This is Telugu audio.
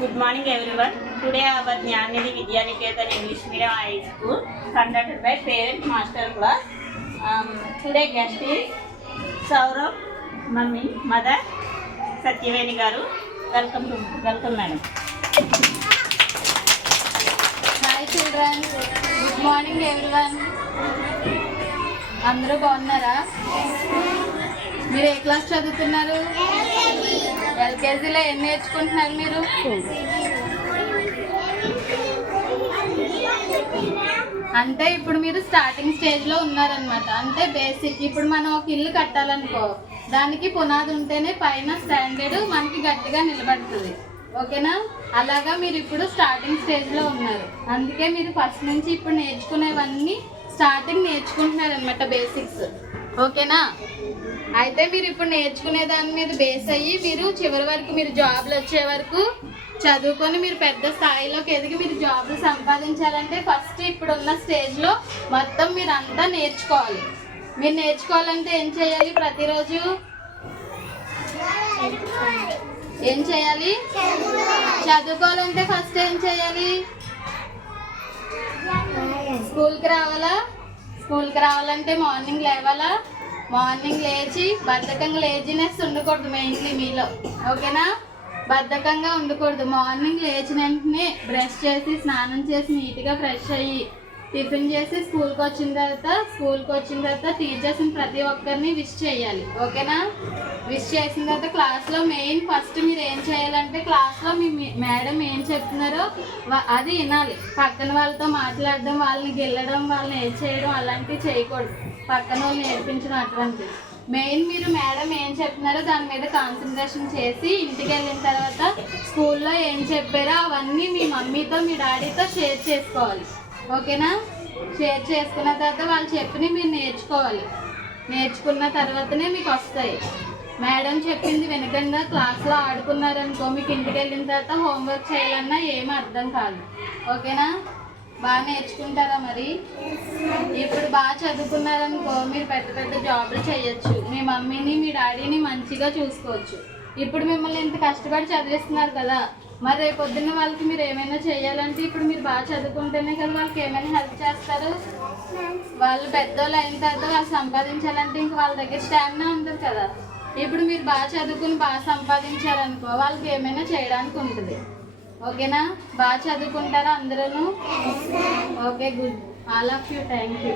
Good morning everyone. Today our Jnanidhi Vidyaniketan English Medium High School conducted by parent master class. Today guest is Saurabh, mummy, mother, Satyaveni garu. Welcome madam. Hi children. Good morning everyone. అందరూ బాగున్నారా? మీరు ఏ క్లాస్ చదువుతున్నారు? ఎల్కేజీలో ఏం నేర్చుకుంటున్నారు మీరు? అంటే ఇప్పుడు మీరు స్టార్టింగ్ స్టేజ్లో ఉన్నారనమాట. అంటే బేసిక్. ఇప్పుడు మనం ఒక ఇల్లు కట్టాలనుకో, దానికి పునాది ఉంటేనే పైన స్టాండర్డ్ మనకి గట్టిగా నిలబడుతుంది. ఓకేనా? అలాగా మీరు ఇప్పుడు స్టార్టింగ్ స్టేజ్లో ఉన్నారు. అందుకే మీరు ఫస్ట్ నుంచి ఇప్పుడు నేర్చుకునేవన్నీ స్టార్టింగ్ నేర్చుకుంటున్నారనమాట, బేసిక్స్. ఓకేనా? అయితే మీరు ఇప్పుడు నేర్చుకునే దాని మీద బేస్ అయ్యి మీరు చివరి వరకు మీరు జాబ్లు వచ్చే వరకు చదువుకొని మీరు పెద్ద స్థాయిలోకి ఎదిగి మీరు జాబ్లు సంపాదించాలంటే ఫస్ట్ ఇప్పుడున్న స్టేజ్లో మొత్తం మీరు అంతా నేర్చుకోవాలి. మీరు నేర్చుకోవాలంటే ఏం చేయాలి? ప్రతిరోజు ఏం చేయాలి? చదువుకోవాలంటే ఫస్ట్ ఏం చేయాలి? స్కూల్కి రావాలా? స్కూల్కి రావాలంటే మార్నింగ్ లేవాలా? మార్నింగ్ లేచి బద్ధకంగా లేజినెస్ ఉండకూడదు మెయిన్లీ మీలో. ఓకేనా? బద్ధకంగా ఉండకూడదు. మార్నింగ్ లేచిన వెంటనే బ్రష్ చేసి స్నానం చేసి నీట్గా ఫ్రెష్ అయ్యి టిఫిన్ చేసి స్కూల్కి వచ్చిన తర్వాత టీచర్స్ని ప్రతి ఒక్కరిని విష్ చేయాలి. ఓకేనా? విష్ చేసిన తర్వాత క్లాస్లో మెయిన్ ఫస్ట్ మీరు ఏం చేయాలంటే క్లాస్లో మీ మేడం ఏం చెప్తున్నారో అది వినాలి. పక్కన వాళ్ళతో మాట్లాడడం, వాళ్ళని గెల్లడం, వాళ్ళని ఏం చేయడం అలాంటివి చేయకూడదు. పక్కన వాళ్ళు నేర్పించడం అటువంటి మెయిన్ మీరు మేడం ఏం చెప్తున్నారో దాని మీద కాన్సన్ట్రేషన్ చేసి ఇంటికి వెళ్ళిన తర్వాత స్కూల్లో ఏం చెప్పారో అవన్నీ మీ మమ్మీతో మీ డాడీతో షేర్ చేసుకోవాలి. ఓకేనా? షేర్ చేసుకున్న తర్వాత వాళ్ళు చెప్పినవి మీరు నేర్చుకోవాలి. నేర్చుకున్న తర్వాతనే మీకు వస్తాయి. మేడం చెప్పింది వినకుండా క్లాస్లో ఆడుకున్నారనుకో, మీకు ఇంటికి వెళ్ళిన తర్వాత హోంవర్క్ చేయాలన్నా ఏమీ అర్థం కాదు. ఓకేనా? బాగా నేర్చుకుంటారా? మరి ఇప్పుడు బాగా చదువుకున్నారనుకో మీరు పెద్ద పెద్ద జాబులు చేయొచ్చు. మీ మమ్మీని మీ డాడీని మంచిగా చూసుకోవచ్చు. ఇప్పుడు మిమ్మల్ని ఇంత కష్టపడి చదివిస్తున్నారు కదా, మరి రేపు పొద్దున్న వాళ్ళకి మీరు ఏమైనా చేయాలంటే ఇప్పుడు మీరు బాగా చదువుకుంటేనే కదా వాళ్ళకి ఏమైనా హెల్ప్ చేస్తారు. వాళ్ళు పెద్దోళ్ళు అయిన తర్వాత వాళ్ళు సంపాదించాలంటే ఇంక వాళ్ళ దగ్గర స్టామినా ఉంటుంది కదా. ఇప్పుడు మీరు బాగా చదువుకుని బాగా సంపాదించారనుకో వాళ్ళకి ఏమైనా చేయడానికి ఉంటుంది. ఓకేనా? బాగా చదువుకుంటారా అందరూ? Okay, good. All of you. Thank you.